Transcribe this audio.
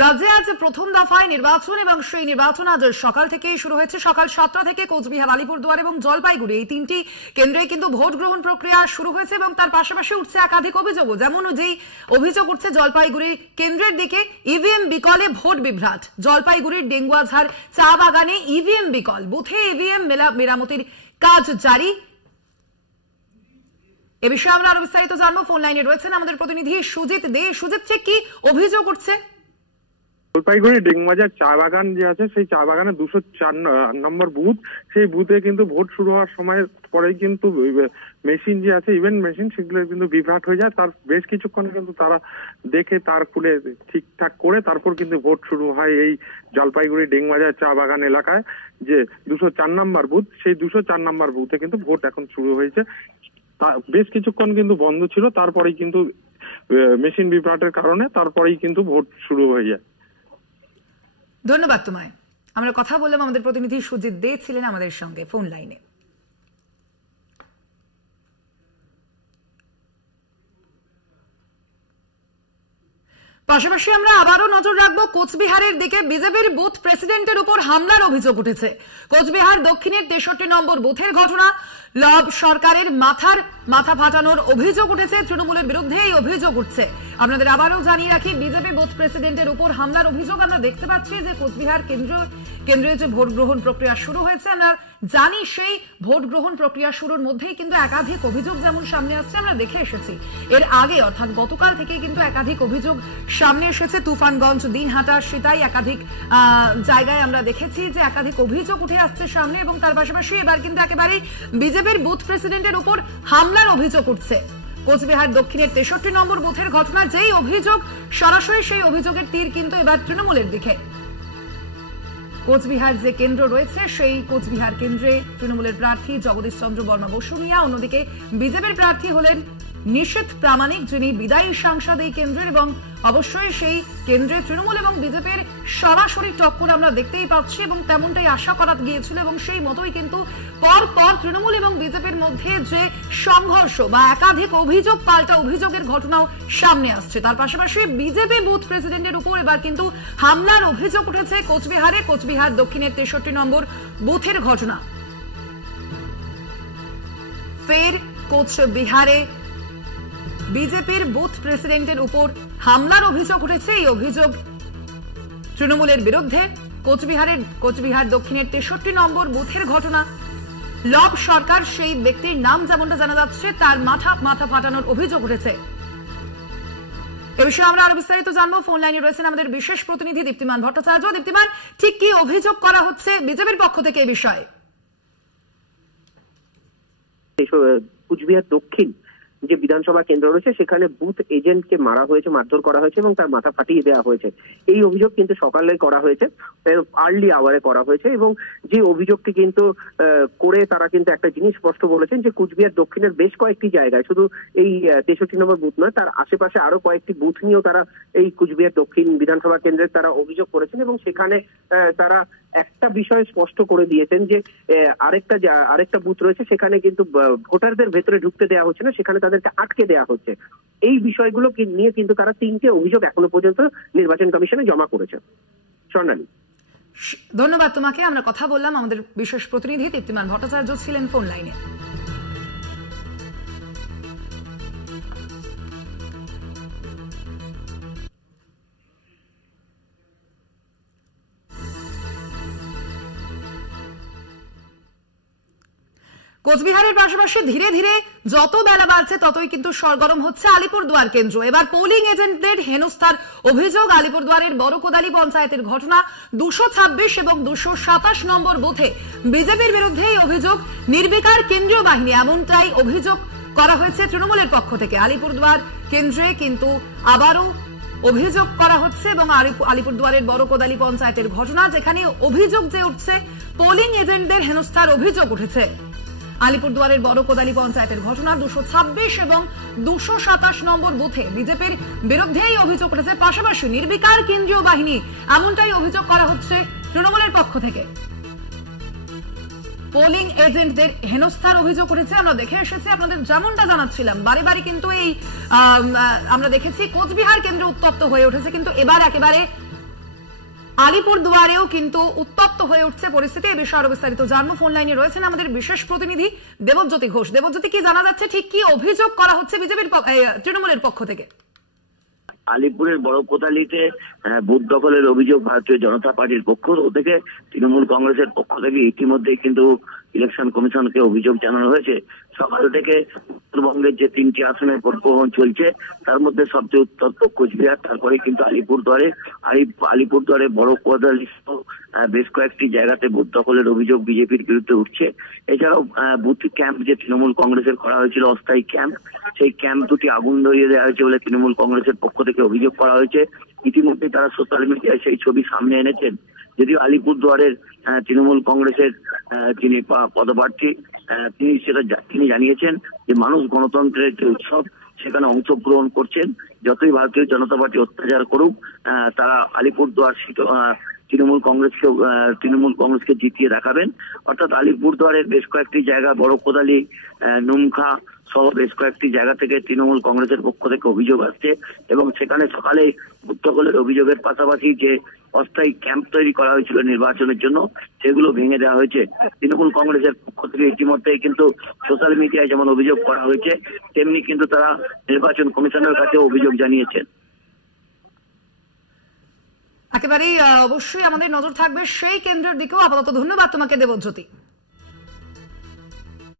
রাজ্যে আজ প্রথম দফায় নির্বাচন এবং সেই নির্বাচন আজ সকাল থেকেই শুরু হয়েছে। সকাল 7টা থেকে কোচবিহার, আলিপুরদুয়ার এবং জলপাইগুড়ি এই তিনটি কেন্দ্রে কিন্তু ভোট গ্রহণ প্রক্রিয়া শুরু হয়েছে এবং তার পাশাপাশি উঠছে একাধিক অভিযোগও। যেমন যেই অভিযোগ উঠছে জলপাইগুড়ি কেন্দ্রের দিকে ইভিএম বিকলে ভোট বিভ্রাট। জলপাইগুড়ির ডেঙ্গুয়াঝাড় চা বাগানে ইভিএম বিকল, বুথে ইভিএম মেরামতির কাজ জারি। এ বিষয়ে আমরা আরো বিস্তারিত জানবো। ফোন লাইনে রয়েছেন আমাদের প্রতিনিধি সুজিত দে। সুজিত, কি অভিযোগ উঠছে? জলপাইগুড়ি ডেঙ্গুয়াঝাড় চা বাগান যে আছে সেই চা বাগানে 204 নম্বর বুথ, সেই বুথে কিন্তু ভোট শুরু হওয়ার সময় পরেই কিন্তু মেশিন যে আছে ইভেন্ট মেশিন সেগুলো কিন্তু বিভ্রাট হয়ে যায়। তার বেশ কিছুক্ষণ কিন্তু তারা দেখে তার খুলে ঠিকঠাক করে তারপর কিন্তু ভোট শুরু হয় এই জলপাইগুড়ি ডেঙ্গুয়াঝাড় চা বাগান এলাকায়। যে 204 নম্বর বুথ, সেই 204 নম্বর বুথে কিন্তু ভোট এখন শুরু হয়েছে। বেশ কিছুক্ষণ কিন্তু বন্ধ ছিল, তারপরেই কিন্তু মেশিন বিভ্রাটের কারণে তারপরেই কিন্তু ভোট শুরু হয়ে যায়। ধন্যবাদ তোমায়। আমরা কথা বললাম, আমাদের প্রতিনিধি সুজিত দে ছিলেন আমাদের সঙ্গে ফোন লাইনে। পাশাপাশি আমরা আবারও নজর রাখবো কোচবিহারের দিকে। বিজেপির বুথ প্রেসিডেন্টের উপর হামলার অভিযোগ উঠেছে। কোচবিহার দক্ষিণের 63 নম্বর বুথের ঘটনা। লব সরকারের মাথা ফাটানোর অভিযোগ উঠেছে, তৃণমূলের বিরুদ্ধে এই অভিযোগ উঠছে। আপনাদের আবারও জানিয়ে রাখি, বিজেপি বুথ প্রেসিডেন্টের উপর হামলার অভিযোগ। আমরা দেখতে পাচ্ছি যে কোচবিহার কেন্দ্রে যে ভোট গ্রহণ প্রক্রিয়া শুরু হয়েছে, আমরা জানি সেই ভোট গ্রহণ প্রক্রিয়া শুরুর মধ্যেই কিন্তু একাধিক অভিযোগ যেমন সামনে আসছে আমরা দেখে এসেছি। এর আগে অর্থাৎ গতকাল থেকেই কিন্তু একাধিক অভিযোগ সামনে এসেছে। তুফানগঞ্জ, দিনহাটা, সিতাই একাধিক জায়গায় আমরা দেখেছি যে একাধিক অভিযোগ উঠে আসছে সামনে এবং তার পাশাপাশি এবার কিন্তু একেবারেই বিজেপির বুথ প্রেসিডেন্টের উপর হামলার অভিযোগ উঠছে। কোচবিহার দক্ষিণের 63 নম্বর বুথের ঘটনা, যেই অভিযোগ সরাসরি সেই অভিযোগের তীর কিন্তু এবার তৃণমূলের দিকে। কোচবিহার যে কেন্দ্র রয়েছে সেই কোচবিহার কেন্দ্রে তৃণমূলের প্রার্থী জগদীশ চন্দ্র বর্মা বসুনিয়া, অন্যদিকে বিজেপির প্রার্থী হলেন নিশীথ প্রামাণিক, যিনি বিদায়ী সাংসদ এই কেন্দ্রের। এবং অবশ্যই সেই কেন্দ্রে তৃণমূল এবং বিজেপির সরাসরি টক্কর আমরা দেখতেই পাচ্ছি এবং তেমনটাই আশা করা গিয়েছিল এবং সেই মতোই কিন্তু পর পর তৃণমূল এবং বিজেপির মধ্যে যে সংঘর্ষ বা একাধিক অভিযোগ পাল্টা অভিযোগের ঘটনাও সামনে আসছে। তার পাশাপাশি বিজেপি বুথ প্রেসিডেন্টের উপর এবার কিন্তু হামলার অভিযোগ উঠেছে কোচবিহার দক্ষিণের 63 নম্বর বুথের ঘটনা। ফের কোচবিহারে বিজেপির বুথ প্রেসিডেন্টের উপর হামলার অভিযোগ উঠেছে। এই অভিযোগ তৃণমূলের বিরুদ্ধে। কোচবিহার দক্ষিণের 63 নম্বর বুথের ঘটনা। লব সরকার সেই ব্যক্তির নাম যেমনটা জানা যাচ্ছে, তার মাথা ফাটানোর অভিযোগ উঠেছে। এ বিষয়ে আমরা আরো বিস্তারিত জানবো। ফোন লাইনে রয়েছেন আমাদের বিশেষ প্রতিনিধি দীপ্তিমান ভট্টাচার্য। দীপ্তিমান, ঠিক কি অভিযোগ করা হচ্ছে বিজেপির পক্ষ থেকে এই বিষয়ে? কুচবিহার দক্ষিণ যে বিধানসভা কেন্দ্র রয়েছে সেখানে বুথ এজেন্টকে মারা হয়েছে, মারধর করা হয়েছে এবং তার মাথা ফাটিয়ে দেওয়া হয়েছে। এই অভিযোগ কিন্তু সকালে করা হয়েছে, আর্লি আওয়ারে করা হয়েছে এবং যে অভিযোগটি কিন্তু করে তারা কিন্তু একটা জিনিস স্পষ্ট বলেছেন যে কুচবিহার দক্ষিণের বেশ কয়েকটি জায়গায়, শুধু এই 63 নম্বর বুথ নয়, তার আশেপাশে আরো কয়েকটি বুথ নিয়েও তারা এই কুচবিহার দক্ষিণ বিধানসভা কেন্দ্রের তারা অভিযোগ করেছেন এবং সেখানে তারা একটা বিষয় স্পষ্ট করে দিয়েছেন যে আরেকটা বুথ রয়েছে সেখানে কিন্তু ভোটারদের ভেতরে ঢুকতে দেওয়া হচ্ছে না, সেখানে তাদেরকে আটকে দেওয়া হচ্ছে। এই বিষয়গুলো নিয়ে কিন্তু তারা 3টে অভিযোগ এখনো পর্যন্ত নির্বাচন কমিশনে জমা করেছে। স্বর্ণালী, ধন্যবাদ তোমাকে। আমরা কথা বললাম, আমাদের বিশেষ প্রতিনিধি দীপ্তিমান ভট্টাচার্য ছিলেন ফোন লাইনে। কোচবিহারের পাশাপাশি ধীরে ধীরে যত বেলা বাড়ছে ততই কিন্তু সরগরম হচ্ছে আলিপুরদুয়ার কেন্দ্র। এবার পোলিং এজেন্টদের হেনস্থার অভিযোগ। আলিপুরদুয়ারের বড়কোদালি পঞ্চায়েতের ঘটনা। 226 এবং 227 নম্বর বুথে বিজেপির বিরুদ্ধে এই অভিযোগ। নির্বিকার কেন্দ্রীয় বাহিনী, এমনটাই অভিযোগ করা হয়েছে তৃণমূলের পক্ষ থেকে। আলিপুরদুয়ার কেন্দ্রে কিন্তু আবারও অভিযোগ করা হচ্ছে এবং আলিপুরদুয়ারের বড়কোদালি পঞ্চায়েতের ঘটনা, যেখানে অভিযোগ যে উঠছে পোলিং এজেন্টদের হেনস্থার অভিযোগ উঠেছে। আলিপুরদুয়ারের বড়কোদালি পঞ্চায়েতের ঘটনা। 226 এবং 227 নম্বর বুথে বিজেপির বিরুদ্ধে এই অভিযোগ উঠেছে। পাশাপাশি নির্বিকার কেন্দ্রীয় বাহিনী, এমনটাই অভিযোগ করা হচ্ছে তৃণমূলের পক্ষ থেকে। পোলিং এজেন্টদের হেনস্থার অভিযোগ উঠেছে। আমরা দেখে এসেছি, আপনাদের যেমনটা জানাচ্ছিলাম, বারে বারে কিন্তু এই আমরা দেখেছি কোচবিহার কেন্দ্র উত্তপ্ত হয়ে উঠেছে, কিন্তু এবার একেবারে আলিপুরদুয়ারেও কিন্তু উত্তপ্ত হয়ে উঠছে পরিস্থিতি। এই বিষয়ে আরো বিস্তারিত জানবো। ফোন লাইনে রয়েছেন আমাদের বিশেষ প্রতিনিধি দেবজ্যোতি ঘোষ। দেবজ্যোতি, কি জানা যাচ্ছে, ঠিক কি অভিযোগ করা হচ্ছে বিজেপির তৃণমূলের পক্ষ থেকে? আলিপুরের বড় কোতালিতে বুথ দখলের অভিযোগ ভারতীয় জনতা পার্টির পক্ষ থেকে, তৃণমূল কংগ্রেসের পক্ষ থেকে ইতিমধ্যে কিন্তু ইলেকশন কমিশনকে অভিযোগ জানানো হয়েছে। সকাল থেকে উত্তরবঙ্গের যে 3টি আসনের ভোট গ্রহণ চলছে, তার মধ্যে সবচেয়ে উত্তপ্ত কোচবিহার, তারপরে কিন্তু আলিপুরদুয়ারে বড় কোতালি বেশ কয়েকটি জায়গাতে বুথ দখলের অভিযোগ বিজেপির বিরুদ্ধে উঠছে। এছাড়াও বুথ ক্যাম্প যে তৃণমূল কংগ্রেসের করা হয়েছিল, অস্থায়ী ক্যাম্প, সেই ক্যাম্প দুটি আগুন ধরিয়ে দেওয়া হয়েছে বলে তৃণমূল কংগ্রেসের পক্ষ থেকে অভিযোগ করা হয়েছে। ইতিমধ্যে তারা সোশ্যাল মিডিয়ায় সেই ছবি সামনে এনেছেন। যদিও আলিপুরদুয়ারের তৃণমূল কংগ্রেসের যিনি পদপ্রার্থী তিনি জানিয়েছেন যে মানুষ গণতন্ত্রের যে উৎসব, সেখানে অংশগ্রহণ করছেন। যতই ভারতীয় জনতা পার্টি অত্যাচার করুক, তারা আলিপুরদুয়ার তৃণমূল কংগ্রেসকে জিতিয়ে দেখাবেন। অর্থাৎ আলিপুরদুয়ারের বেশ কয়েকটি জায়গা, বড় কোদালি, নুমখা সহ বেশ কয়েকটি জায়গা থেকে তৃণমূল কংগ্রেসের পক্ষ থেকে অভিযোগ আসছে এবং সেখানে সকালে বুথ দখলের অভিযোগের পাশাপাশি যে অস্থায়ী ক্যাম্প তৈরি করা হয়েছিল নির্বাচনের জন্য, সেগুলো ভেঙে দেওয়া হয়েছে। তৃণমূল কংগ্রেসের পক্ষ থেকে ইতিমধ্যেই কিন্তু সোশ্যাল মিডিয়ায় যেমন অভিযোগ করা হয়েছে, তেমনি কিন্তু তারা নির্বাচন কমিশনের কাছে অভিযোগ জানিয়েছেন। একেবারেই অবশ্যই আমাদের নজর থাকবে সেই কেন্দ্রের দিকেও। আপাতত ধন্যবাদ তোমাকে দেবজ্যোতি।